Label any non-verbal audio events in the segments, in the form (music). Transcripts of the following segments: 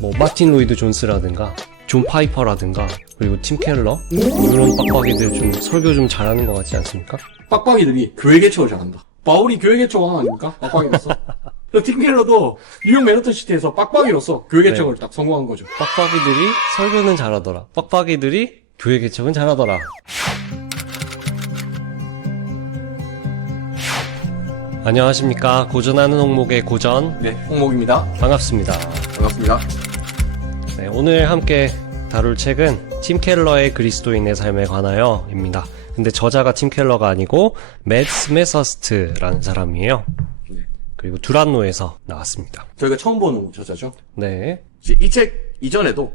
뭐 마틴 로이드 존스라든가 존 파이퍼라든가 그리고 팀 켈러 뭐 이런 빡빡이들 좀 설교 좀 잘하는 것 같지 않습니까? 빡빡이들이 교회 개척을 잘한다. 바울이 교회 개척 왕 아닙니까? 빡빡이로서. (laughs) 팀 켈러도 뉴욕 맨하튼 시티에서 빡빡이로서 교회 개척을 딱 성공한 거죠. 빡빡이들이 설교는 잘하더라. 빡빡이들이 교회 개척은 잘하더라. 안녕하십니까. 고전하는 홍목의 고전. 네, 홍목입니다. 반갑습니다. 반갑습니다. 네, 오늘 함께 다룰 책은 팀 켈러의 그리스도인의 삶에 관하여입니다. 근데 저자가 팀 켈러가 아니고 맷 스메서스트라는 사람이에요. 네. 그리고 두란노에서 나왔습니다. 저희가 처음 보는 저자죠. 네. 이 책 이전에도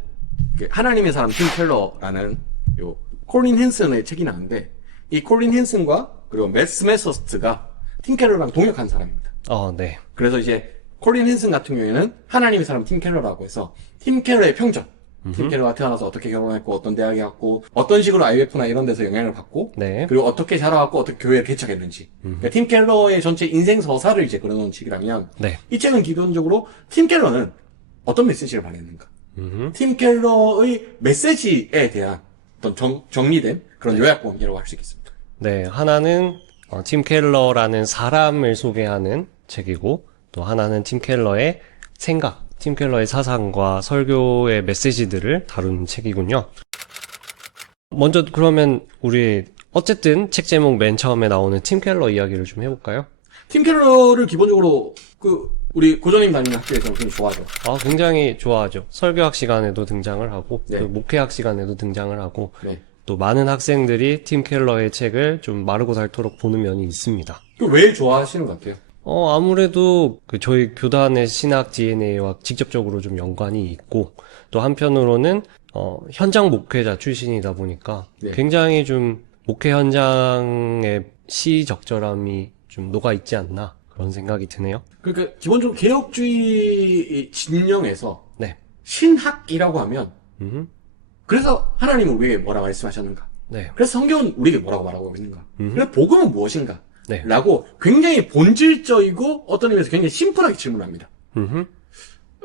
그 하나님의 사람 팀 켈러라는 요 콜린 헨슨의 책이 나왔는데 이 콜린 헨슨과 그리고 맷 스메서스트가 팀 켈러랑 동역한 사람입니다. 어, 네. 그래서 이제 콜린 헨슨 같은 경우에는 하나님의 사람 팀 켈러라고 해서 팀 켈러의 평전. 팀 켈러가 태어나서 어떻게 결혼했고 어떤 대학에 갔고 어떤 식으로 IMF나 이런 데서 영향을 받고 네. 그리고 어떻게 자라왔고 어떻게 교회를 개척했는지 그러니까 팀 켈러의 전체 인생 서사를 이제 그려놓은 책이라면 네. 이 책은 기본적으로 팀 켈러는 어떤 메시지를 발했는가 음. 팀 켈러의 메시지에 대한 어떤 정, 정리된 그런 요약본이라고 할 수 있겠습니다. 네, 하나는 어, 팀 켈러라는 사람을 소개하는 책이고 또 하나는 팀 켈러의 생각, 팀 켈러의 사상과 설교의 메시지들을 다루는 책이군요. 먼저 그러면 우리 어쨌든 책 제목 맨 처음에 나오는 팀 켈러 이야기를 좀 해볼까요? 팀 켈러를 기본적으로 그 우리 고전님 다니는 학교에서 굉장히 좋아하죠. 아, 굉장히 좋아하죠. 설교학 시간에도 등장을 하고 네. 또 목회학 시간에도 등장을 하고 네. 또 많은 학생들이 팀 켈러의 책을 좀 마르고 닳도록 보는 면이 있습니다. 그 왜 좋아하시는 것 같아요? 어, 아무래도 그 저희 교단의 신학 DNA와 직접적으로 좀 연관이 있고, 또 한편으로는, 어, 현장 목회자 출신이다 보니까 네. 굉장히 좀 목회 현장의 시적절함이 좀 녹아 있지 않나, 그런 생각이 드네요. 그러니까 기본적으로 개혁주의 진영에서 네. 신학이라고 하면 음, 그래서 하나님은 우리에게 뭐라 말씀하셨는가? 네. 그래서 성경은 우리에게 뭐라고 말하고 있는가? 음. 그래서 복음은 무엇인가? 네. 라고 굉장히 본질적이고 어떤 의미에서 굉장히 심플하게 질문합니다. 음,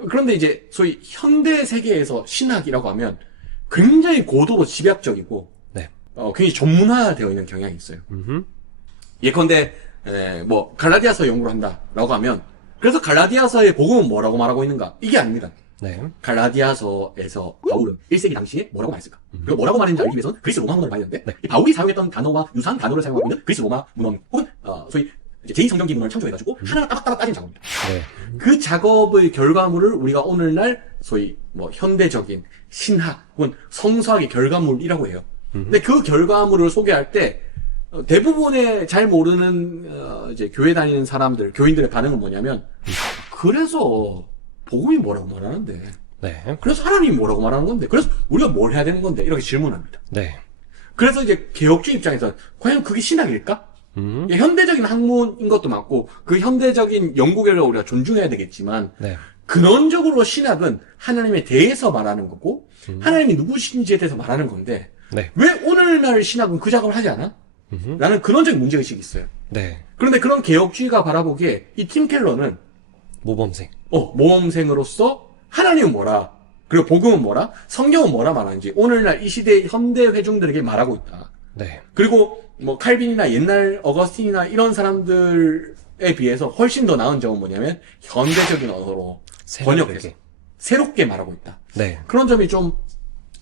그런데 이제 소위 현대 세계에서 신학이라고 하면 굉장히 고도로 집약적이고 네. 어, 굉장히 전문화되어 있는 경향이 있어요. 음, 예컨대 에, 뭐 갈라디아서 연구를 한다라고 하면 그래서 갈라디아서의 복음은 뭐라고 말하고 있는가? 이게 아닙니다. 네. 갈라디아서에서 바울은 1세기 당시에 뭐라고 말했을까? 그리고 뭐라고 말했는지 알기 위해서는 그리스 로마 문헌을 봐야 되는데 네. 이 바울이 사용했던 단어와 유사한 단어를 사용하고 있는 그리스 로마 문헌 혹은 어, 소위 이제 제2성경기 문헌을 창조해가지고 하나하나 따박따박 따진 작업입니다. 네. 그 작업의 결과물을 우리가 오늘날 소위 뭐 현대적인 신학 혹은 성서학의 결과물이라고 해요. 근데 그 결과물을 소개할 때 어, 대부분의 잘 모르는 어, 이제 교회 다니는 사람들, 교인들의 반응은 뭐냐면 그래서 복음이 뭐라고 말하는데 네. 그래서 하나님이 뭐라고 말하는 건데 그래서 우리가 뭘 해야 되는 건데 이렇게 질문합니다. 네. 그래서 이제 개혁주의 입장에서 과연 그게 신학일까? 음, 예, 현대적인 학문인 것도 맞고 그 현대적인 연구 결과 우리가 존중해야 되겠지만 네. 근원적으로 신학은 하나님에 대해서 말하는 거고 음. 하나님이 누구신지에 대해서 말하는 건데 네. 왜 오늘날 신학은 그 작업을 하지 않아? 음, 라는 근원적인 문제의식이 있어요. 네. 그런데 그런 개혁주의가 바라보기에 이 팀 켈러는 모범생. 어, 모험생으로서 하나님은 뭐라 그리고 복음은 뭐라 성경은 뭐라 말하는지 오늘날 이 시대의 현대 회중들에게 말하고 있다. 네. 그리고 뭐 칼빈이나 옛날 어거스틴이나 이런 사람들에 비해서 훨씬 더 나은 점은 뭐냐면 현대적인 언어로 번역해서 새롭게. 말하고 있다. 네. 그런 점이 좀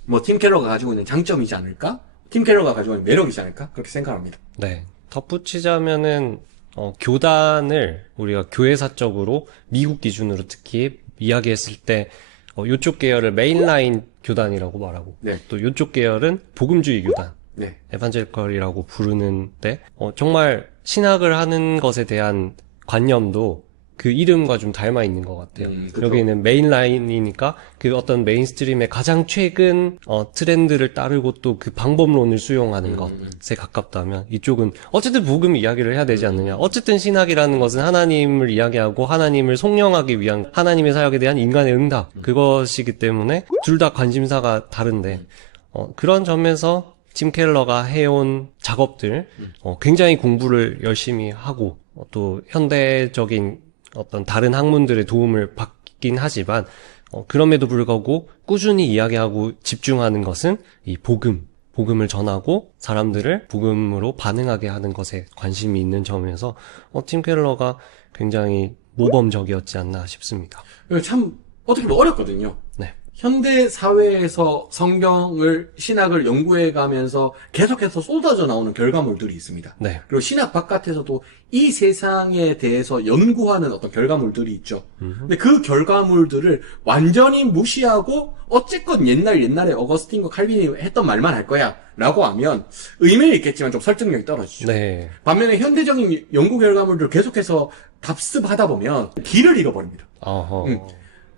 뭐팀 켈러가 가지고 있는 장점이지 않을까? 팀 켈러가 가지고 있는 매력이지 않을까? 그렇게 생각합니다. 네. 덧붙이자면은, 어, 교단을 우리가 교회사적으로 미국 기준으로 특히 이야기했을 때, 어, 요쪽 계열을 메인라인 교단이라고 말하고, 네. 또 요쪽 계열은 복음주의 교단, 네. 에반젤컬이라고 부르는데, 어, 정말 신학을 하는 것에 대한 관념도 그 이름과 좀 닮아 있는 것 같아요. 음. 여기는 메인 라인이니까 그 어떤 메인스트림의 가장 최근 어, 트렌드를 따르고 또 그 방법론을 수용하는 음. 것에 가깝다면 이쪽은 어쨌든 복음 이야기를 해야 되지 않느냐. 어쨌든 신학이라는 것은 하나님을 이야기하고 하나님을 속령하기 위한 하나님의 사역에 대한 인간의 응답 그것이기 때문에 둘 다 관심사가 다른데 어, 그런 점에서 팀 켈러가 해온 작업들 어, 굉장히 공부를 열심히 하고 어, 또 현대적인 어떤 다른 학문들의 도움을 받긴 하지만 어, 그럼에도 불구하고 꾸준히 이야기하고 집중하는 것은 이 복음, 복음을 전하고 사람들을 복음으로 반응하게 하는 것에 관심이 있는 점에서 어, 팀 켈러가 굉장히 모범적이었지 않나 싶습니다. 이거 참 어떻게 보면 어렵거든요. 네. 현대 사회에서 성경을 신학을 연구해 가면서 계속해서 쏟아져 나오는 결과물들이 있습니다. 네. 그리고 신학 바깥에서도 이 세상에 대해서 연구하는 어떤 결과물들이 있죠. 근데 그 결과물들을 완전히 무시하고 어쨌건 옛날 옛날에 어거스틴과 칼빈이 했던 말만 할 거야 라고 하면 의미는 있겠지만 좀 설득력이 떨어지죠. 네. 반면에 현대적인 연구 결과물들을 계속해서 답습하다 보면 길을 잃어버립니다. 어허. 음.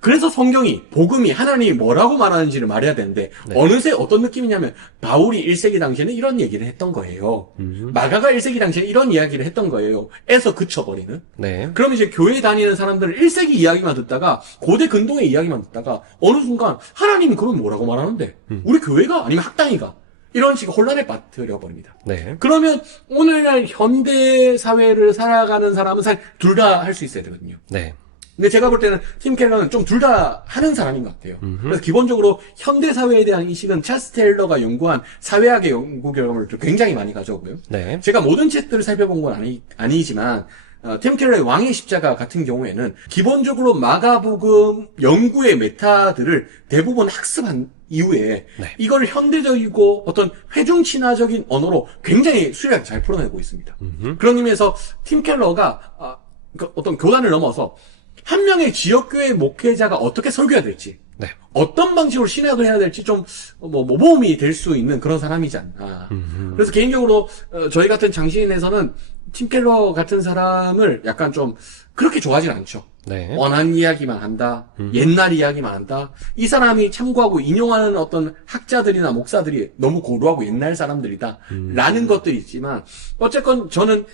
그래서 성경이 복음이 하나님이 뭐라고 말하는지를 말해야 되는데 네. 어느새 어떤 느낌이냐면 바울이 1세기 당시에는 이런 얘기를 했던 거예요. 음. 마가가 1세기 당시에 이런 이야기를 했던 거예요. 에서 그쳐버리는. 네. 그럼 이제 교회 다니는 사람들은 1세기 이야기만 듣다가 고대 근동의 이야기만 듣다가 어느 순간 하나님이 그럼 뭐라고 말하는데 음. 우리 교회가 아니면 학당이가 이런 식의 혼란에 빠뜨려 버립니다. 네. 그러면 오늘날 현대 사회를 살아가는 사람은 사실 둘 다 할 수 있어야 되거든요. 네. 근데 제가 볼 때는 팀 켈러는 좀 둘 다 하는 사람인 것 같아요. 그래서 기본적으로 현대 사회에 대한 인식은 찰스 테일러가 연구한 사회학의 연구 결과물을 굉장히 많이 가져오고요. 네. 제가 모든 책들을 살펴본 건 아니, 아니지만 어, 팀 켈러의 왕의 십자가 같은 경우에는 기본적으로 마가복음 연구의 메타들을 대부분 학습한 이후에 네. 이걸 현대적이고 어떤 회중 친화적인 언어로 굉장히 수려하게 잘 풀어내고 있습니다. 음흠. 그런 의미에서 팀 켈러가 아, 그 어떤 교단을 넘어서 한 명의 지역교회 목회자가 어떻게 설교해야 될지 네. 어떤 방식으로 신학을 해야 될지 좀 뭐 모범이 될 수 있는 그런 사람이지 않나. 음흠. 그래서 개인적으로 어, 저희 같은 장신에서는 팀 켈러 같은 사람을 약간 좀 그렇게 좋아하진 않죠. 네. 원한 이야기만 한다. 옛날 이야기만 한다. 이 사람이 참고하고 인용하는 어떤 학자들이나 목사들이 너무 고루하고 옛날 사람들이다. 라는 것들이 있지만 어쨌건 저는 에,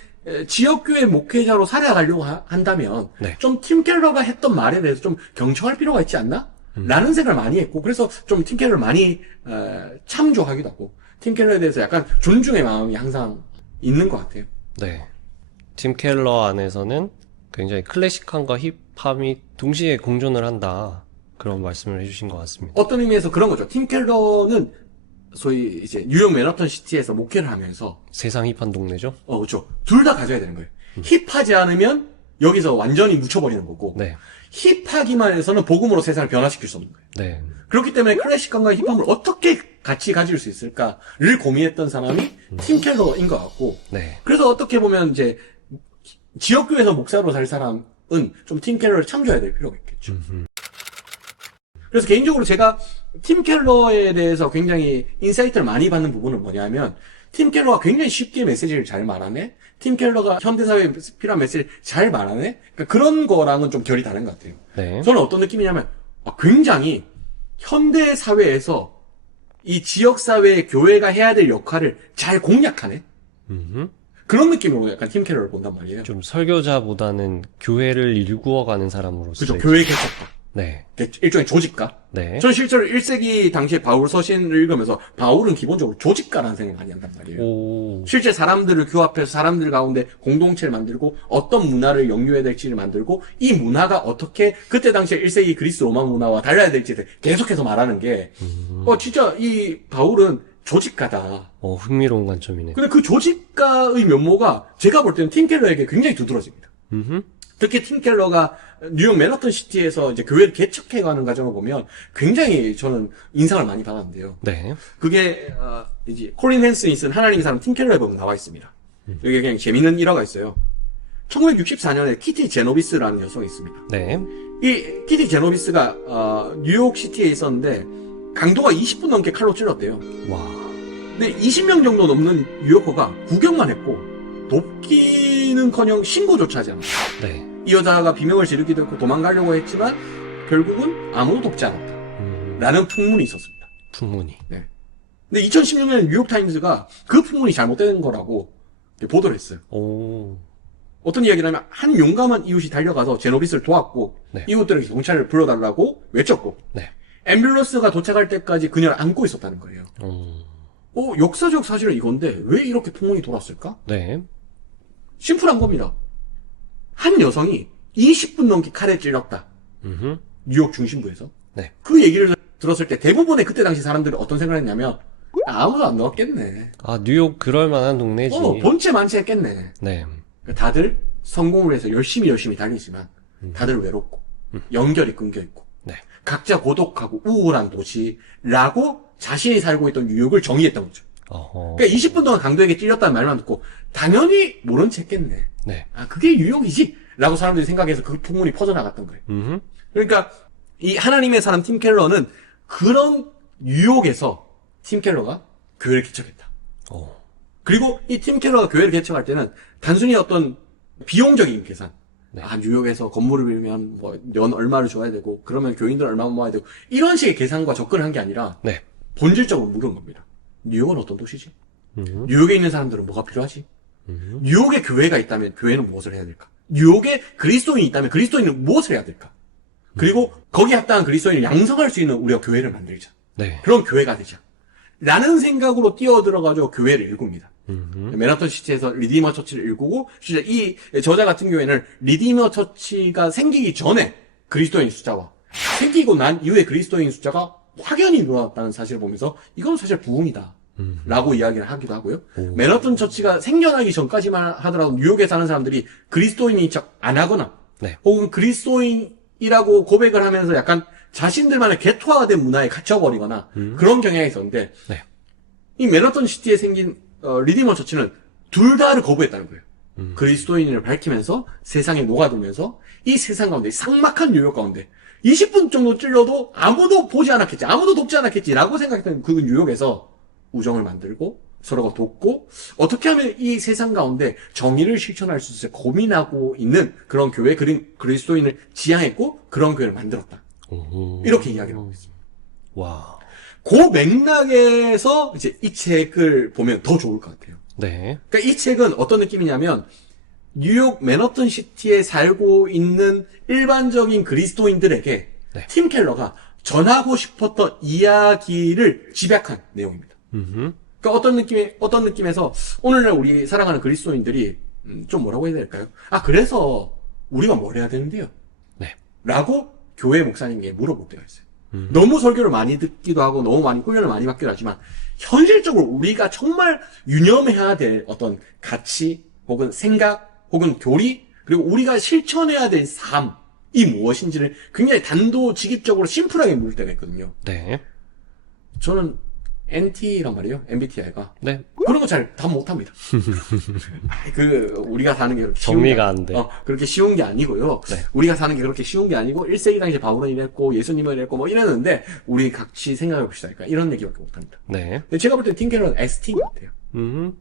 지역교회 목회자로 살아가려고 하- 한다면 네. 좀팀 켈러가 했던 말에 대해서 좀 경청할 필요가 있지 않나? 라는 생각을 많이 했고 그래서 좀 팀 켈러를 많이 어, 참조하기도 하고 팀 켈러에 대해서 약간 존중의 마음이 항상 있는 것 같아요. 네. 팀 켈러 안에서는 굉장히 클래식함과 힙함이 동시에 공존을 한다. 그런 말씀을 해주신 것 같습니다. 어떤 의미에서 그런 거죠. 팀 켈러는 소위 이제 뉴욕 맨하탄 시티에서 목회를 하면서 세상 힙한 동네죠? 어 그렇죠. 둘 다 가져야 되는 거예요. 힙하지 않으면 여기서 완전히 묻혀버리는 거고 네. 힙하기만 해서는 복음으로 세상을 변화시킬 수 없는 거예요. 네. 그렇기 때문에 클래식감과 힙함을 어떻게 같이 가질 수 있을까를 고민했던 사람이 팀 켈러인 것 같고 네. 그래서 어떻게 보면 이제 지역교회에서 목사로 살 사람은 좀 팀 켈러를 참조해야 될 필요가 있겠죠. 그래서 개인적으로 제가 팀 켈러에 대해서 굉장히 인사이트를 많이 받는 부분은 뭐냐면 팀 켈러가 굉장히 쉽게 메시지를 잘 말하네. 팀 켈러가 현대사회에 필요한 메시지를 잘 말하네. 그러니까 그런 거랑은 좀 결이 다른 것 같아요. 네. 저는 어떤 느낌이냐면 아, 굉장히 현대 사회에서 이 지역 사회의 교회가 해야 될 역할을 잘 공략하네. 음흠. 그런 느낌으로 약간 팀 켈러를 본단 말이에요. 좀 설교자보다는 교회를 일구어가는 사람으로서. 그죠? 교회 개척가. 네. 일종의 조직가. 네. 저는 실제로 1세기 당시에 바울 서신을 읽으면서 바울은 기본적으로 조직가라는 생각을 많이 한단 말이에요. 오. 실제 사람들을 교합해서 사람들 가운데 공동체를 만들고 어떤 문화를 영유해야 될지를 만들고 이 문화가 어떻게 그때 당시에 1세기 그리스 로마 문화와 달라야 될지를 계속해서 말하는 게 어, 진짜 이 바울은 조직가다. 어, 흥미로운 관점이네. 근데 그 조직가의 면모가 제가 볼 때는 팀켈러에게 굉장히 두드러집니다. 음흠. 특히 팀 켈러가 뉴욕 맨하탄 시티에서 이제 교회를 개척해가는 과정을 보면 굉장히 저는 인상을 많이 받았는데요. 네. 그게 어, 이제 콜린 헨슨이 쓴 하나님의 사람 팀 켈러에 보면 나와 있습니다. 여기 그냥 재밌는 일화가 있어요. 1964년에 키티 제노비스라는 여성이 있습니다. 네. 이 키티 제노비스가 어, 뉴욕 시티에 있었는데 강도가 20분 넘게 칼로 찔렀대요. 와. 근데 20명 정도 넘는 뉴요커가 구경만 했고 돕기는커녕 신고조차 하지 않았다. 네. 이 여자가 비명을 지르기도 했고 도망가려고 했지만 결국은 아무도 돕지 않았다. 음, 라는 풍문이 있었습니다. 풍문이. 근데 2016년에 뉴욕타임즈가 그 풍문이 잘못된 거라고 보도를 했어요. 오. 어떤 이야기냐면 한 용감한 이웃이 달려가서 제노비스를 도왔고 네. 이웃들에게 경찰을 불러달라고 외쳤고 네. 앰뷸런스가 도착할 때까지 그녀를 안고 있었다는 거예요. 어. 어, 역사적 사실은 이건데 왜 이렇게 풍문이 돌았을까? 네. 심플한 겁니다. 한 여성이 20분 넘게 칼에 찔렸다. 음흠. 뉴욕 중심부에서. 네. 그 얘기를 들었을 때 대부분의 그때 당시 사람들이 어떤 생각을 했냐면 아무도 안 넣었겠네. 아, 뉴욕 그럴 만한 동네지. 어, 본체 만체 했겠네. 네. 다들 성공을 해서 열심히 열심히 다니지만 다들 외롭고 연결이 끊겨 있고 네. 각자 고독하고 우울한 도시라고 자신이 살고 있던 뉴욕을 정의했던 거죠. 어허. 그러니까 20분 동안 강도에게 찔렸다는 말만 듣고 당연히 모른 체 했겠네. 네. 아 그게 뉴욕이지? 라고 사람들이 생각해서 그 풍문이 퍼져나갔던 거예요. 음. 그러니까 이 하나님의 사람 팀 켈러는 그런 뉴욕에서 팀 켈러가 교회를 개척했다. 어. 그리고 이 팀 켈러가 교회를 개척할 때는 단순히 어떤 비용적인 계산. 네. 아, 뉴욕에서 건물을 빌면 뭐 연 얼마를 줘야 되고 그러면 교인들 얼마 모아야 되고 이런 식의 계산과 접근을 한 게 아니라 네. 본질적으로 물은 겁니다. 뉴욕은 어떤 도시지? 음. 뉴욕에 있는 사람들은 뭐가 필요하지? 음. 뉴욕에 교회가 있다면 교회는 무엇을 해야 될까? 뉴욕에 그리스도인이 있다면 그리스도인은 무엇을 해야 될까? 그리고 거기에 합당한 그리스도인을 양성할 수 있는 우리가 교회를 만들자. 네. 그런 교회가 되자. 라는 생각으로 뛰어들어가지고 교회를 일굽니다. 음. 맨하탄 시티에서 리디머 처치를 일구고 진짜 이 저자 같은 경우에는 리디머 처치가 생기기 전에 그리스도인 숫자와 생기고 난 이후에 그리스도인 숫자가 확연히 늘어났다는 사실을 보면서 이건 사실 부흥이다. 음. 라고 이야기를 하기도 하고요. 오. 맨하탄 처치가 생겨나기 전까지만 하더라도 뉴욕에 사는 사람들이 그리스도인인 척 안 하거나 네. 혹은 그리스도인이라고 고백을 하면서 약간 자신들만의 개토화된 문화에 갇혀버리거나 그런 경향이 있었는데 네. 이 맨하탄 시티에 생긴 어, 리디머 처치는 둘 다를 거부했다는 거예요. 음. 그리스도인을 밝히면서 세상에 녹아들면서 이 세상 가운데 이 삭막한 뉴욕 가운데 20분 정도 찔러도 아무도 보지 않았겠지, 아무도 돕지 않았겠지라고 생각했던 그 뉴욕에서 우정을 만들고 서로가 돕고 어떻게 하면 이 세상 가운데 정의를 실천할 수 있을지 고민하고 있는 그런 교회 그린 그리스도인을 지향했고 그런 교회를 만들었다. 오. 이렇게 이야기를 하고 있습니다. 와. 그 맥락에서 이제 이 책을 보면 더 좋을 것 같아요. 네. 그러니까 이 책은 어떤 느낌이냐면 뉴욕 맨하튼 시티에 살고 있는 일반적인 그리스도인들에게 네. 팀 켈러가 전하고 싶었던 이야기를 집약한 내용입니다. 음. 그러니까 어떤 느낌의 어떤 느낌에서 오늘날 우리 사랑하는 그리스도인들이 음, 좀 뭐라고 해야 될까요? 아 그래서 우리가 뭘 해야 되는데요? 네. 라고 교회 목사님에게 물어볼 때가 있어요. 음. 너무 설교를 많이 듣기도 하고 너무 많이 훈련을 많이 받기도 하지만 현실적으로 우리가 정말 유념해야 될 어떤 가치 혹은 생각 혹은 교리 그리고 우리가 실천해야 될 삶이 무엇인지를 굉장히 단도직입적으로 심플하게 물을 때가 있거든요. 네. 저는 NT란 말이에요. MBTI가 네. 그런 거잘답 못합니다. (laughs) 그 우리가 사는 게 그렇게 쉬운 정리가 게, 안 돼. 어, 그렇게 쉬운 게 아니고요. 네. 우리가 사는 게 그렇게 쉬운 게 아니고 1세기 당시에 바울은 이랬고 예수님은 이랬고 뭐 이랬는데 우리 같이 생각해 봅시다. 그러니까 이런 얘기밖에 못합니다. 네. 근데 제가 볼때 ST인 것 같아요. 음.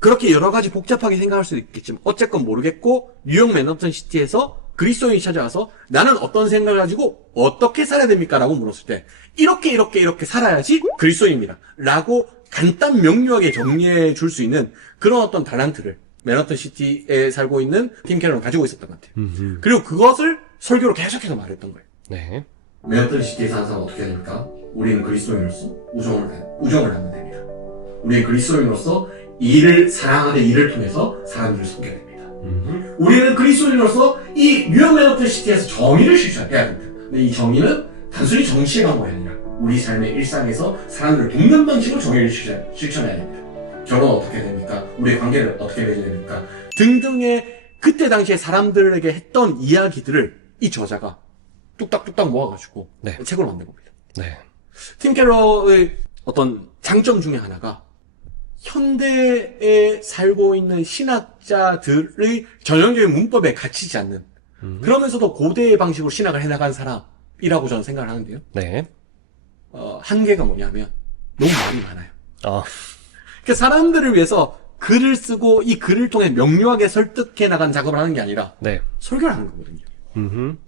그렇게 여러 가지 복잡하게 생각할 수도 있겠지만 어쨌건 모르겠고 뉴욕 맨하튼 시티에서 그리스도인이 찾아와서 나는 어떤 생각을 가지고 어떻게 살아야 됩니까? 라고 물었을 때 이렇게 이렇게 이렇게 살아야지 그리스도인입니다. 라고 간단 명료하게 정리해 줄 수 있는 그런 어떤 달란트를 맨하튼 시티에 살고 있는 팀 캐런은 가지고 있었던 것 같아요. 음. 그리고 그것을 설교로 계속해서 말했던 거예요. 네. 맨하튼 시티에 사는 사람 어떻게 해야 됩니까? 우리는 그리스도인으로서 우정을, 우정을 하면 됩니다. 우리는 그리스도인으로서 이를 사랑하는 일을 통해서 사람들을 섬겨야 됩니다. 음. 우리는 그리스도인으로서 이 뉴욕 맨하튼 시티에서 정의를 실천해야 됩니다. 근데 이 정의는 단순히 정치의 방법이 아니라 우리 삶의 일상에서 사람들을 돕는 방식으로 정의를 실천, 실천해야 됩니다. 결혼 어떻게 됩니까? 우리의 관계를 어떻게 맺어야 됩니까? 등등의 그때 당시에 사람들에게 했던 이야기들을 이 저자가 뚝딱뚝딱 모아가지고 네. 책으로 만든 겁니다. 네. 팀 켈러의 어떤 장점 중에 하나가 현대에 살고 있는 신학자들의 전형적인 문법에 갇히지 않는 음. 그러면서도 고대의 방식으로 신학을 해나간 사람이라고 저는 생각을 하는데요. 네. 어, 한계가 뭐냐면 너무 말이 많아요. 아. 그러니까 사람들을 위해서 글을 쓰고 이 글을 통해 명료하게 설득해 나간 작업을 하는 게 아니라 네. 설교를 하는 거거든요. 음.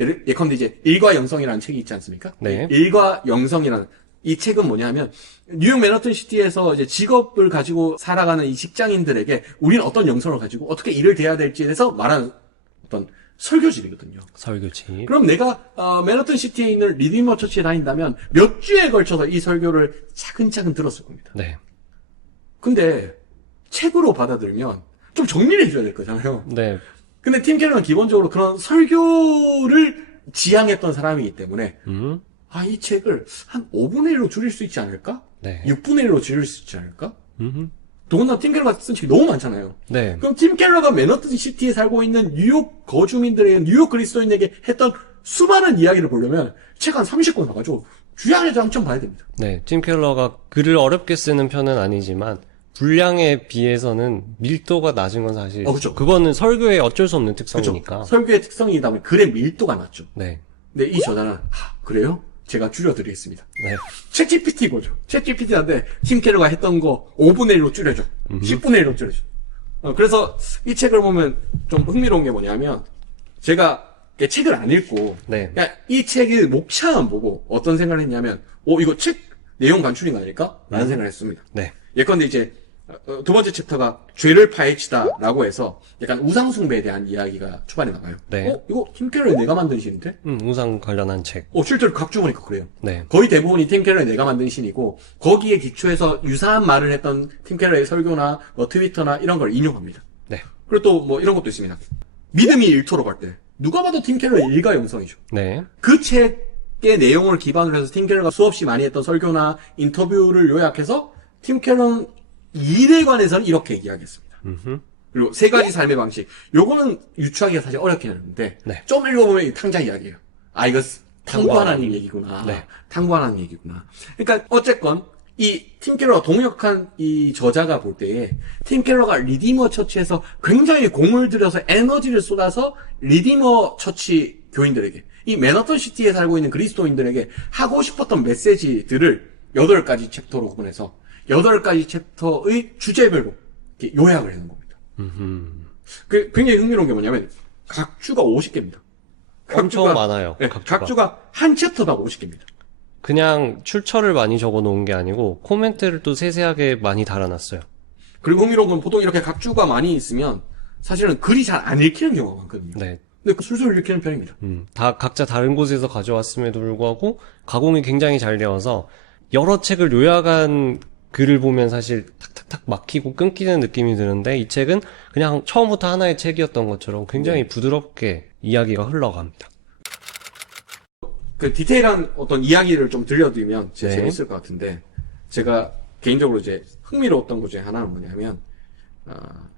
예를, 예컨대 이제 일과 영성이라는 책이 있지 않습니까? 네. 일과 영성이라는 이 책은 뭐냐면 뉴욕 맨하튼 시티에서 이제 직업을 가지고 살아가는 이 직장인들에게 우리는 어떤 영성을 가지고 어떻게 일을 대해야 될지에 대해서 말하는 어떤 설교집이거든요. 설교지. 그럼 내가 어, 맨하튼 시티에 있는 리디머 처치에 다닌다면 몇 주에 걸쳐서 이 설교를 차근차근 들었을 겁니다. 네. 근데 책으로 받아들면 좀 정리를 해줘야 될 거잖아요. 네. 근데 팀 켈러는 기본적으로 그런 설교를 지향했던 사람이기 때문에 음, 아, 이 책을 한 5분의 1로 줄일 수 있지 않을까? 네. 6분의 1로 줄일 수 있지 않을까? 음, 더군다나 팀 켈러가 쓴 책이 너무 많잖아요. 네. 그럼 팀 켈러가 맨하튼 시티에 살고 있는 뉴욕 거주민들에게 뉴욕 그리스도인에게 했던 수많은 이야기를 보려면 책 한 30권 나가지고 주야에서 한점 봐야 됩니다. 네. 팀 켈러가 글을 어렵게 쓰는 편은 아니지만 분량에 비해서는 밀도가 낮은 건 사실. 어, 그쵸. 그거는 설교의 어쩔 수 없는. 특성이니까. 설교의 특성이다 보면 글의 밀도가 낮죠. 네. 근데 이 저자는 하, 그래요? 제가 줄여드리겠습니다. 네. 챗 GPT고죠. 챗 GPT한테 팀 켈러가 했던 거 5분의 1로 줄여줘. 10분의 1로 줄여줘. 어, 그래서 이 책을 보면 좀 흥미로운 게 뭐냐면 제가 책을 안 읽고 네. 그냥 이 책의 목차만 보고 어떤 생각을 했냐면 어 이거 책 내용 간추린 거 아닐까? 라는 생각을 했습니다. 네. 예컨대 이제 어, 두 번째 챕터가 죄를 파헤치다라고 해서 약간 우상 숭배에 대한 이야기가 초반에 나와요. 네. 어 이거 팀 켈러의 내가 만든 시인데? 음, 우상 관련한 책. 어 실제로 각주 보니까 그래요. 네. 거의 대부분이 팀 켈러의 내가 만든 신이고 거기에 기초해서 유사한 말을 했던 팀 켈러의 설교나 뭐 트위터나 이런 걸 인용합니다. 네. 그리고 또 뭐 이런 것도 있습니다. 믿음이 일토록 할 때. 누가 봐도 팀 켈러의 일가 영성이죠. 네. 그 책의 내용을 기반으로 해서 팀 켈러가 수없이 많이 했던 설교나 인터뷰를 요약해서 팀 켈러는 일에 관해서는 이렇게 이야기했습니다. 음흠. 그리고 세 가지 삶의 방식. 요거는 유추하기가 사실 어렵긴 하는데 네. 좀 읽어보면 이 탕자 이야기예요. 아 이거 탕구하라는 얘기구나. 네. 탕구하라는 얘기구나. 그러니까 어쨌건 이 팀켈러가 동역한 이 저자가 볼 때에 팀켈러가 리디머 처치에서 굉장히 공을 들여서 에너지를 쏟아서 리디머 처치 교인들에게 이 맨하튼 시티에 살고 있는 그리스도인들에게 하고 싶었던 메시지들을 여덟 가지 챕터로 구분해서 여덟 가지 챕터의 주제별로 요약을 해놓은 겁니다. 그 굉장히 흥미로운 게 뭐냐면 각 주가 50개입니다. 엄청 많아요. 네, 각 주가. 각 주가 한 챕터당 50개입니다. 그냥 출처를 많이 적어 놓은 게 아니고 코멘트를 또 세세하게 많이 달아놨어요. 그리고 흥미로운 건 보통 이렇게 각주가 많이 있으면 사실은 글이 잘 안 읽히는 경우가 많거든요. 네. 근데 그 술술 읽히는 편입니다. 음, 다 각자 다른 곳에서 가져왔음에도 불구하고 가공이 굉장히 잘 되어서 여러 책을 요약한 글을 보면 사실 탁탁탁 막히고 끊기는 느낌이 드는데 이 책은 그냥 처음부터 하나의 책이었던 것처럼 굉장히 부드럽게 이야기가 흘러갑니다. 그 디테일한 어떤 이야기를 좀 들려드리면 제 네. 재밌을 것 같은데 제가 개인적으로 이제 흥미로웠던 것 중에 하나는 뭐냐면 아,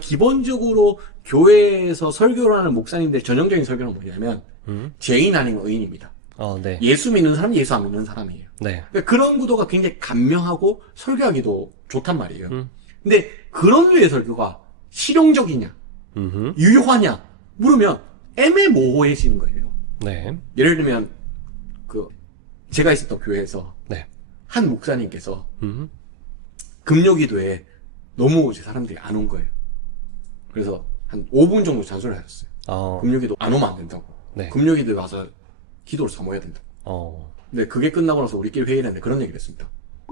기본적으로 교회에서 설교를 하는 목사님들 전형적인 설교는 뭐냐면 음. 죄인 아니면 의인입니다. 어, 네. 예수 믿는 사람, 예수 안 믿는 사람이에요. 네. 그러니까 그런 구도가 굉장히 감명하고 설교하기도 좋단 말이에요. 음. 근데 그런 류의 설교가 실용적이냐, 음흠. 유효하냐 물으면 애매모호해지는 거예요. 네. 예를 들면 그 제가 있었던 교회에서 네. 한 목사님께서 음흠. 금요기도에 너무 이제 사람들이 안 온 거예요. 그래서 한 5분 정도 잔소리를 하셨어요. 어, 금요기도 안 오면 안 된다고. 네. 금요기도에 와서 기도를 사모해야 된다. 어. 근데 그게 끝나고 나서 우리끼리 회의를 했는데 그런 얘기를 했습니다.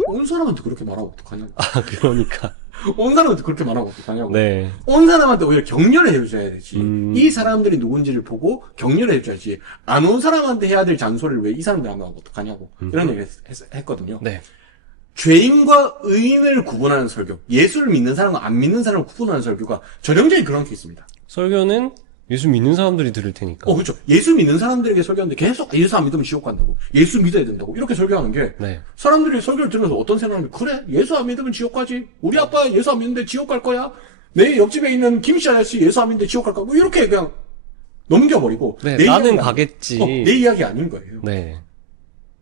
온 사람한테 그렇게 말하고 어떡하냐고. 아, 그러니까. (laughs) 온 사람한테 그렇게 말하고 어떡하냐고. 네. 온 사람한테 오히려 격려를 해줘야 되지. 음. 이 사람들이 누군지를 보고 격려를 해줘야지. 안 온 사람한테 해야 될 잔소리를 왜 이 사람들한테 하면 어떡하냐고. 이런 얘기를 했, 거든요 네. 죄인과 의인을 구분하는 설교. 예수를 믿는 사람과 안 믿는 사람을 구분하는 설교가 전형적인 그런 케이스입니다. 설교는 예수 믿는 사람들이 들을 테니까. 어, 그렇죠. 예수 믿는 사람들에게 설교하는데 계속 예수 안 믿으면 지옥 간다고. 예수 믿어야 된다고. 이렇게 설교하는 게 네. 사람들이 설교를 들으면서 어떤 생각을 하면 그래 예수 안 믿으면 지옥 가지 우리 아빠 예수 안 믿는데 지옥 갈 거야 내 옆집에 있는 김씨 아저씨 예수 안 믿는데 지옥 갈 거야 뭐 이렇게 그냥 넘겨버리고 네, 내 나는 가겠지. 어, 내 이야기 아닌 거예요 네.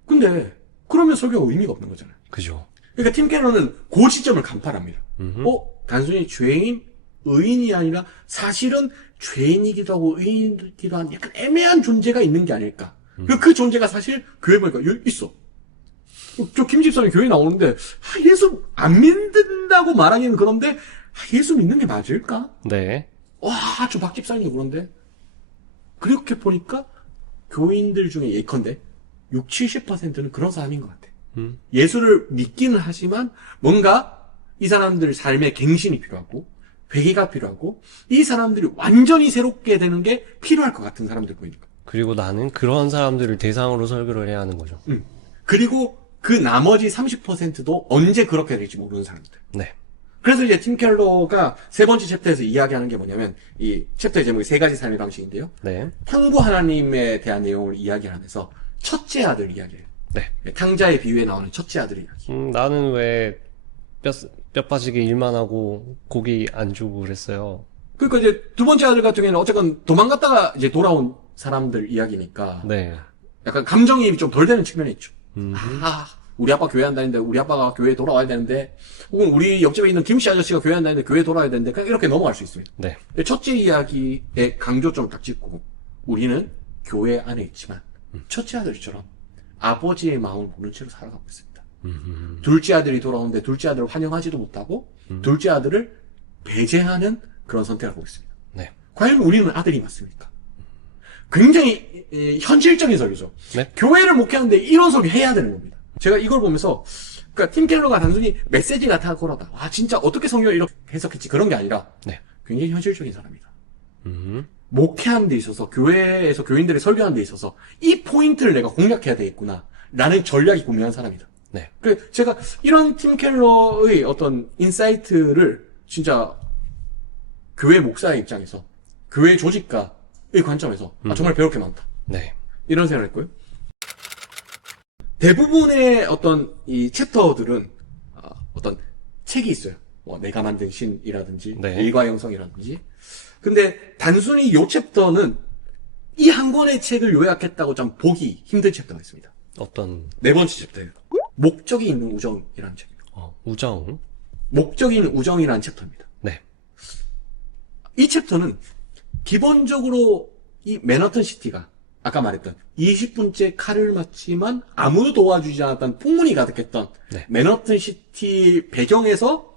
근데 그러면 설교가 의미가 없는 거잖아요 그죠. 그러니까 팀 캐러는 그 지점을 간파합니다 음흠. 어 단순히 죄인 의인이 아니라 사실은 죄인이기도 하고 의인이기도 한 약간 애매한 존재가 있는 게 아닐까 그- 그 존재가 사실 교회 보니까 여- 있어 저 김집사님 교회 나오는데 아, 예수 안 믿는다고 말하기는 그런데 아, 예수 믿는 게 맞을까? 네. 와, 저 박집사님도 그런데 그렇게 보니까 교인들 중에 예컨대 6, 70%는 그런 사람인 것 같아. 음. 예수를 믿기는 하지만 뭔가 이 사람들 삶에 갱신이 필요하고 회개가 필요하고 이 사람들이 완전히 새롭게 되는 게 필요할 것 같은 사람들 보이니까. 그리고 나는 그런 사람들을 대상으로 설교를 해야 하는 거죠. 음. 그리고 그 나머지 30%도 언제 그렇게 될지 모르는 사람들. 네. 그래서 이제 팀 켈러가 세 번째 챕터에서 이야기하는 게 뭐냐면 이 챕터의 제목이 세 가지 삶의 방식인데요. 네. 탕부 하나님에 대한 내용을 이야기하면서 첫째 아들 이야기예요. 네. 탕자의 비유에 나오는 첫째 아들 이야기. 음, 나는 왜 뼈, 뼈 빠지게 일만 하고 고기 안 주고 그랬어요. 그러니까 이제 두 번째 아들 같은 경우에는 어쨌건 도망갔다가 이제 돌아온 사람들 이야기니까 네. 약간 감정이입이 좀 덜 되는 측면이 있죠. 음. 아, 우리 아빠 교회 안 다니는데 우리 아빠가 교회에 돌아와야 되는데 혹은 우리 옆집에 있는 김씨 아저씨가 교회 안 다니는데 교회에 돌아와야 되는데 그냥 이렇게 넘어갈 수 있습니다. 네. 첫째 이야기에 강조점을 딱 찍고 우리는 교회 안에 있지만 첫째 아들처럼 아버지의 마음을 모른 채로 살아가고 있습니다. 음. 둘째 아들이 돌아오는데 둘째 아들을 환영하지도 못하고 둘째 아들을 배제하는 그런 선택을 하고 있습니다. 네. 과연 우리는 아들이 맞습니까? 굉장히 이, 현실적인 설교죠. 네. 교회를 목회하는데 이런 설교 해야 되는 겁니다. 제가 이걸 보면서 그러니까 팀 켈러가 단순히 메시지 같아 걸어다. 와 진짜 어떻게 성경을 이렇게 해석했지 그런 게 아니라 네. 굉장히 현실적인 사람이다. 음. 목회하는 데 있어서 교회에서 교인들이 설교하는 데 있어서 이 포인트를 내가 공략해야 되겠구나 라는 전략이 분명한 사람이다. 네. 그 제가 이런 팀 켈러의 어떤 인사이트를 진짜 교회 목사의 입장에서 교회 조직가의 관점에서 아, 정말 배울 게 많다. 네. 이런 생각을 했고요. 대부분의 어떤 이 챕터들은 아, 어떤 책이 있어요. 뭐 내가 만든 신이라든지 네. 일과 영성이라든지. 근데 단순히 요 챕터는 이 한 권의 책을 요약했다고 좀 보기 힘든 챕터가 있습니다. 어떤, 네 번째 챕터예요. 목적이 있는 우정이라는 책입니다. 어, 우정. 있는 우정이라는 챕터입니다. 네. 이 챕터는 기본적으로 이 맨하튼 시티가 아까 말했던 20분째 칼을 맞지만 아무도 도와주지 않았던 풍문이 가득했던 네. 맨하튼 시티 배경에서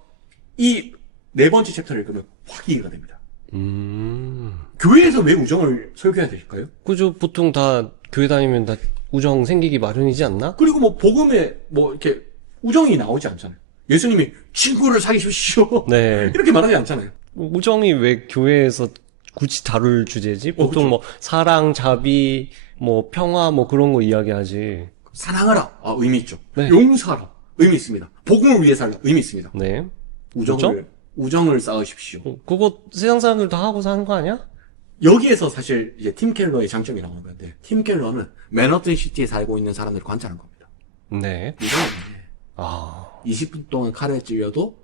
이 네 번째 챕터를 읽으면 확 이해가 됩니다. 음. 교회에서 왜 우정을 설교해야 될까요? 그죠. 보통 다 교회 다니면 다 우정 생기기 마련이지 않나? 그리고 뭐 복음에 뭐 이렇게 우정이 나오지 않잖아요. 예수님이 친구를 사귀십시오. 네. (laughs) 이렇게 말하지 않잖아요. 우정이 왜 교회에서 굳이 다룰 주제지? 어, 보통 뭐 사랑, 자비, 뭐 평화 뭐 그런 거 이야기하지. 사랑하라. 아, 의미 있죠. 네. 용서하라. 의미 있습니다. 복음을 위해 살라. 의미 있습니다. 네. 우정을, 우정? 을 쌓으십시오. 어, 그거 세상 사람들 다 하고 사는 거 아니야? 여기에서 사실 이제 팀 켈러의 장점이 나오는 건데, 팀 켈러는 맨하튼 시티에 살고 있는 사람들을 관찰한 겁니다. 네. 아. 20분 동안 칼에 찔려도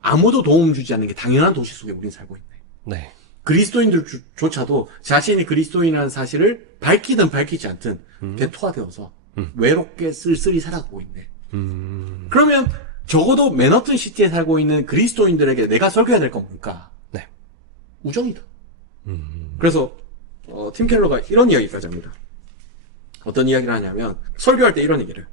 아무도 도움 주지 않는 게 당연한 도시 속에 우린 살고 있네. 네. 그리스도인들조차도 자신이 그리스도인이라는 사실을 밝히든 밝히지 않든 대토화되어서 외롭게 쓸쓸히 살아가고 있네. 음. 그러면 적어도 맨하튼 시티에 살고 있는 그리스도인들에게 내가 설교해야 될 건 뭘까? 네. 우정이다. 음. 그래서 어, 팀 켈러가 이런 이야기까지 합니다. 어떤 이야기를 하냐면 설교할 때 이런 얘기를.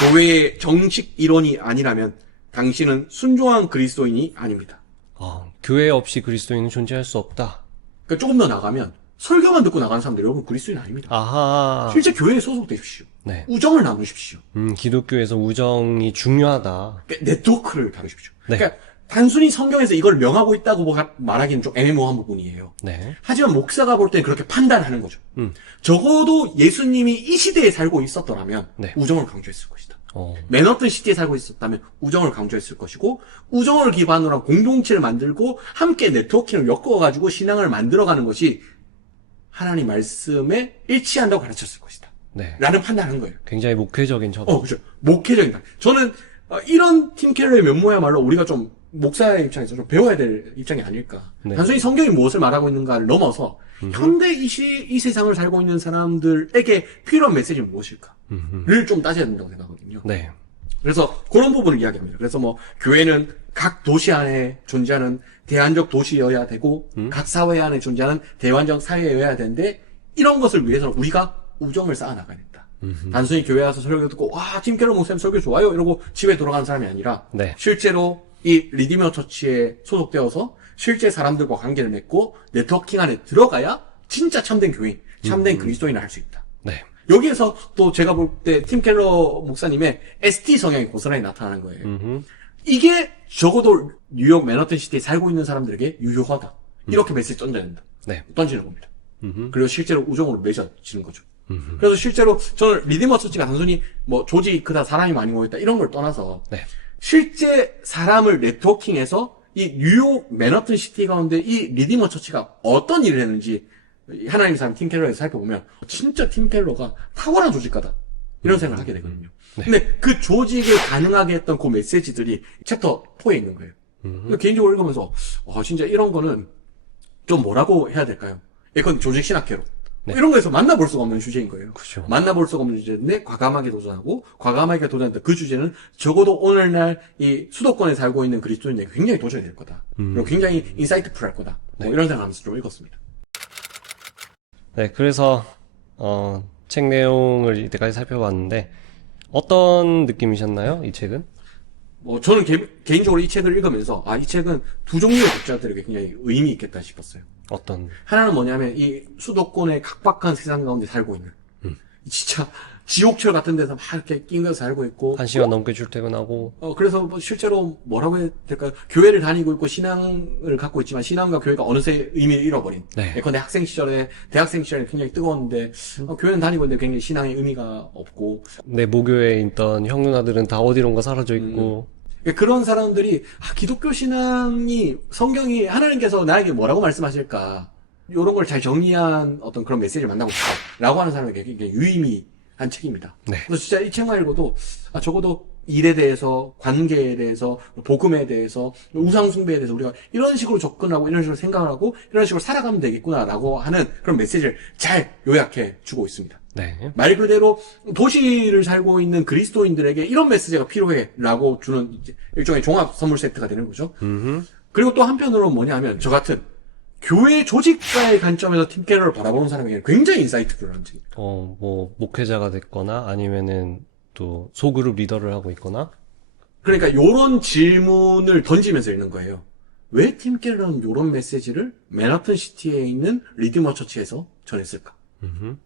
교회의 정식 이론이 아니라면 당신은 순종한 그리스도인이 아닙니다. 아, 교회 없이 그리스도인은 존재할 수 없다. 그러니까 조금 더 나가면 설교만 듣고 나가는 사람들 여러분 그리스도인 아닙니다. 아하. 실제 교회에 소속되십시오. 네. 우정을 나누십시오. 음, 기독교에서 우정이 중요하다. 그러니까 네트워크를 다루십시오. 네. 그러니까 단순히 성경에서 이걸 명하고 있다고 뭐 말하기는 좀 애매모호한 부분이에요. 네. 하지만 목사가 볼 때는 그렇게 판단하는 거죠. 음. 적어도 예수님이 이 시대에 살고 있었더라면 네. 우정을 강조했을 것이다. 어. 맨하튼 시티에 살고 있었다면 우정을 강조했을 것이고 우정을 기반으로 한 공동체를 만들고 함께 네트워킹을 엮어가지고 신앙을 만들어가는 것이 하나님 말씀에 일치한다고 가르쳤을 것이다. 네. 라는 판단한 거예요. 굉장히 목회적인 저 어, 그죠. 목회적인 판. 저는 어, 이런 팀 켈러의 면모야말로 우리가 좀 목사의 입장에서 좀 배워야 될 입장이 아닐까. 네. 단순히 성경이 무엇을 말하고 있는가를 넘어서 현대 이, 시, 이 세상을 살고 있는 사람들에게 필요한 메시지는 무엇일까를 좀 따져야 된다고 생각하거든요. 네. 그래서 그런 부분을 이야기합니다. 그래서 뭐 교회는 각 도시 안에 존재하는 대안적 도시여야 되고 각 사회 안에 존재하는 대환적 사회여야 되는데 이런 것을 위해서는 우리가 우정을 쌓아 나가야 된다. 단순히 교회 와서 설교 듣고 와 팀켈러 목사님 설교 좋아요 이러고 집에 돌아가는 사람이 아니라 네. 실제로 이 리디머 처치에 소속되어서 실제 사람들과 관계를 맺고 네트워킹 안에 들어가야 진짜 참된 교인, 참된 그리스도인을 할 수 있다. 네. 여기에서 또 제가 볼 때 팀 켈러 목사님의 ST 성향이 고스란히 나타나는 거예요. 음흠. 이게 적어도 뉴욕 맨하튼 시티에 살고 있는 사람들에게 유효하다. 이렇게 메시지 던져야 된다. 네. 던지는 겁니다. 음흠. 그리고 실제로 우정으로 맺어지는 거죠. 음흠. 그래서 실제로 저는 리디머 처치가 단순히 뭐 조직이 크다, 사람이 많이 모였다 이런 걸 떠나서 네. 실제 사람을 네트워킹해서 이 뉴욕 맨하튼 시티 가운데 이 리디머 처치가 어떤 일을 했는지 하나님 사람 팀 켈러에서 살펴보면 진짜 팀 켈러가 탁월한 조직가다 이런 생각을 하게 되거든요. 근데 그 조직을 가능하게 했던 그 메시지들이 챕터 4에 있는 거예요. 그러니까 개인적으로 읽으면서 와 진짜 이런 거는 좀 뭐라고 해야 될까요? 이건 조직 신학회로 이런 거에서 만나볼 수가 없는 주제인 거예요. 그죠. 만나볼 수가 없는 주제인데 과감하게 도전하고 과감하게 도전했던 그 주제는 적어도 오늘날 이 수도권에 살고 있는 그리스도인에게 굉장히 도전이 될 거다. 그리고 굉장히 인사이트풀할 거다. 뭐 이런 생각하면서 좀 읽었습니다. 네, 그래서 어, 책 내용을 이때까지 살펴봤는데 어떤 느낌이셨나요? 이 책은? 뭐 저는 개, 개인적으로 이 책을 읽으면서 아 이 책은 두 종류의 독자들에게 굉장히 의미 있겠다 싶었어요. 어떤? 하나는 뭐냐면 이 수도권의 각박한 세상 가운데 살고 있는 진짜 지옥철 같은 데서 막 이렇게 낑겨서 살고 있고 한 시간 넘게 출퇴근하고 어, 그래서 뭐 실제로 뭐라고 해야 될까요? 교회를 다니고 있고 신앙을 갖고 있지만 신앙과 교회가 어느새 의미를 잃어버린. 네. 예컨대 학생 시절에, 대학생 시절에 굉장히 뜨거웠는데, 어, 교회는 다니고 있는데 굉장히 신앙의 의미가 없고. 내 모교에 있던 형 누나들은 다 어디론가 사라져 있고 그러니까 그런 사람들이, 아, 기독교 신앙이, 성경이 하나님께서 나에게 뭐라고 말씀하실까. 이런 걸 잘 정리한 어떤 그런 메시지를 만나고 싶다. 라고 하는 사람에게 굉장히 유의미한 책입니다. 네. 그래서 진짜 이 책만 읽어도 아, 적어도 일에 대해서 관계에 대해서 복음에 대해서 우상 숭배에 대해서 우리가 이런 식으로 접근하고 이런 식으로 생각을 하고 이런 식으로 살아가면 되겠구나라고 하는 그런 메시지를 잘 요약해 주고 있습니다. 네. 말 그대로 도시를 살고 있는 그리스도인들에게 이런 메시지가 필요해라고 주는 일종의 종합 선물 세트가 되는 거죠. 음흠. 그리고 또 한편으로 뭐냐면 저 같은 교회 조직가의 관점에서 팀 캐러를 바라보는 사람에게는 굉장히 인사이트풀한 책. 어, 뭐 목회자가 됐거나 아니면은 또 소그룹 리더를 하고 있거나 그러니까 요런 질문을 던지면서 읽는 거예요. 왜팀 켈러는 요런 메시지를 맨하튼 시티에 있는 리디머 처치에서 전했을까? 음흠.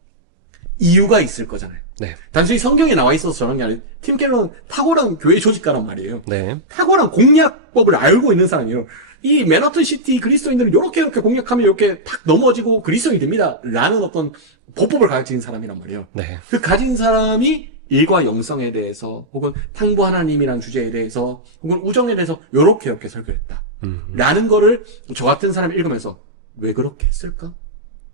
이유가 있을 거잖아요. 네. 단순히 성경에 나와 있어서 저런 게 아니라 팀 켈러는 탁월한 교회 조직가란 말이에요. 네. 탁월한 공략법을 알고 있는 사람이에요. 이 맨하튼 시티 그리스도인들은 이렇게 이렇게 공략하면 이렇게 탁 넘어지고 그리스도인이 됩니다. 라는 어떤 보법을 가진 사람이란 말이에요. 네. 그 가진 사람이 일과 영성에 대해서 혹은 탕부 하나님이란 주제에 대해서 혹은 우정에 대해서 요렇게 이렇게 설교했다. 음. 라는 거를 저 같은 사람이 읽으면서 왜 그렇게 했을까?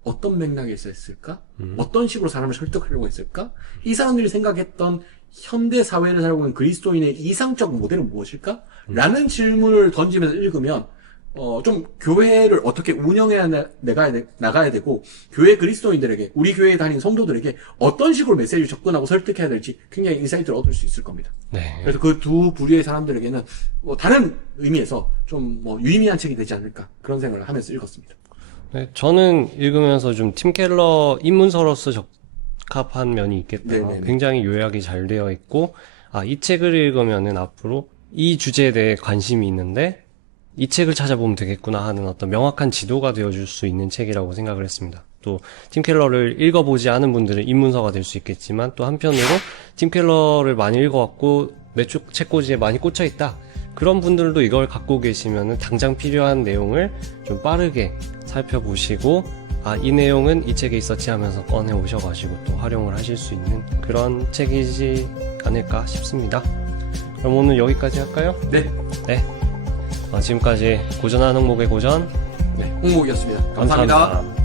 어떤 맥락에서 했을까? 어떤 식으로 사람을 설득하려고 했을까? 이 사람들이 생각했던 현대 사회를 살고 있는 그리스도인의 이상적 모델은 무엇일까? 라는 질문을 던지면서 읽으면 어, 좀 교회를 어떻게 운영해야 돼- 나가야 되고 교회 그리스도인들에게 우리 교회에 다니는 성도들에게 어떤 식으로 메시지를 접근하고 설득해야 될지 굉장히 인사이트를 얻을 수 있을 겁니다. 네. 그래서 그 두 부류의 사람들에게는 뭐 다른 의미에서 좀 뭐 유의미한 책이 되지 않을까 그런 생각을 하면서 읽었습니다. 네, 저는 읽으면서 좀 팀 켈러 입문서로서 적합한 면이 있겠다. 네네네. 굉장히 요약이 잘 되어 있고, 아, 이 책을 읽으면은 앞으로 이 주제에 대해 관심이 있는데, 이 책을 찾아보면 되겠구나 하는 어떤 명확한 지도가 되어줄 수 있는 책이라고 생각을 했습니다. 또, 팀 켈러를 읽어보지 않은 분들은 입문서가 될 수 있겠지만, 또 한편으로 팀 켈러를 많이 읽어왔고, 내쪽 책꽂이에 많이 꽂혀있다. 그런 분들도 이걸 갖고 계시면은 당장 필요한 내용을 좀 빠르게 살펴보시고 아, 이 내용은 이 책에 있었지 하면서 꺼내 오셔가지고 또 활용을 하실 수 있는 그런 책이지 않을까 싶습니다. 그럼 오늘 여기까지 할까요? 네, 네. 어, 지금까지 고전하는 목의 고전. 네, 홍목이었습니다 감사합니다. 감사합니다.